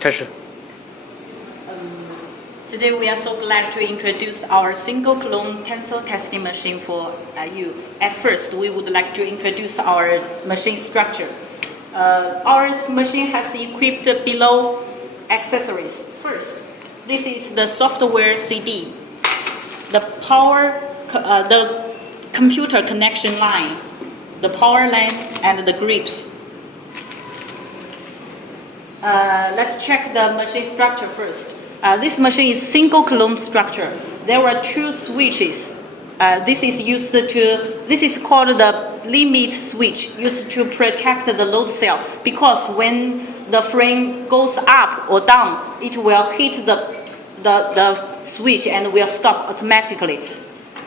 开始。 Today we are so glad to introduce our single clone tensile testing machine for you. At first, we would like to introduce our machine structure. Our machine has equipped below accessories. First, this is the software CD, the computer connection line, the power line, and the grips. Let's check the machine structure first. This machine is single clone structure. There are two switches. This is called the limit switch, used to protect the load cell, because when the frame goes up or down, it will hit the switch and will stop automatically.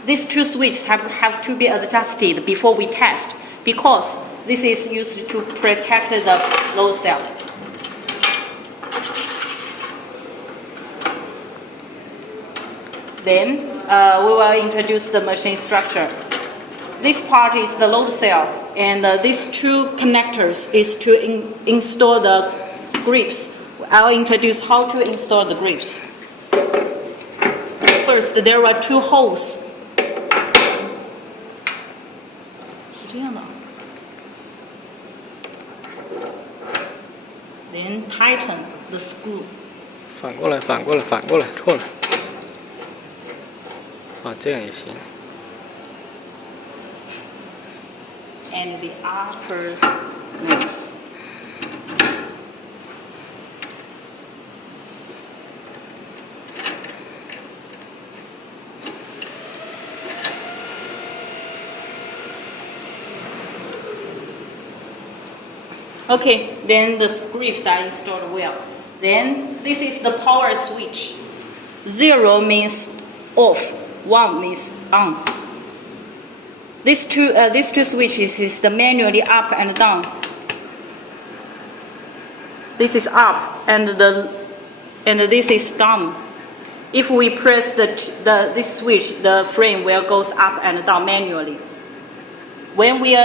These two switches have to be adjusted before we test, because this is used to protect the load cell. Then we will introduce the machine structure. This part is the load cell, and these two connectors is to install the grips. I'll introduce how to install the grips. First, there are two holes. Then tighten the screw. 反过来，反过来，反过来，错了。啊，这样也行。 And the upper nose. Okay, then the grips are installed well. Then this is the power switch. 0 means off, 1 means on. These two switches is the manually up and down. This is up and this is down. If we press this switch, the frame will goes up and down manually. When we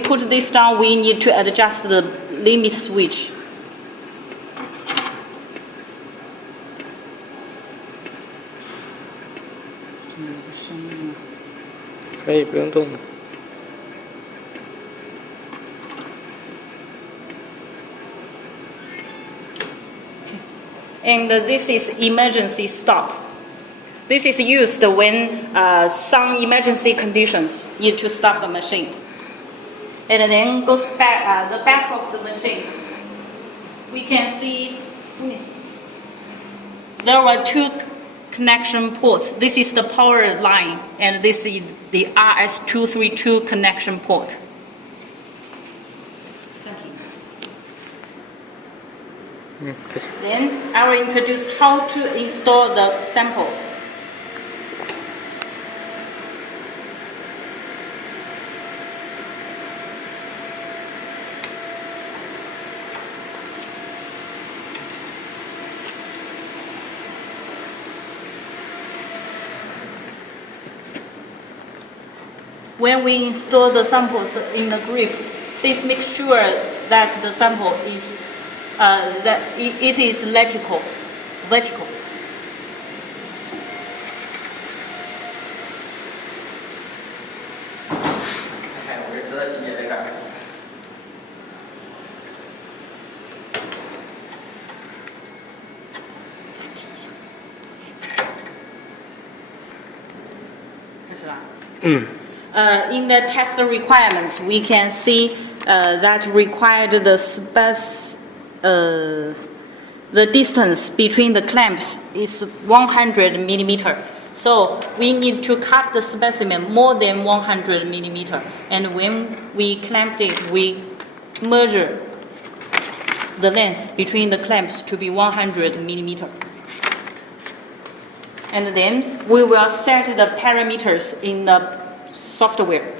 put this down, we need to adjust the limit switch. 可以不用动了。 And this is emergency stop. This is used when some emergency conditions need to stop the machine. And then goes back the back of the machine. We can see there are two connection ports. This is the power line, and this is the RS232 connection port. Thank you. Then I will introduce how to install the samples. When we install the samples in the grip, please make sure that the sample is that it is vertical. 我就知道今天在干啥。 In the test requirements, we can see that required the distance between the clamps is 100 millimeter. So we need to cut the specimen more than 100 millimeter. And when we clamped it, we measure the length between the clamps to be 100 millimeter. And then we will set the parameters in the software.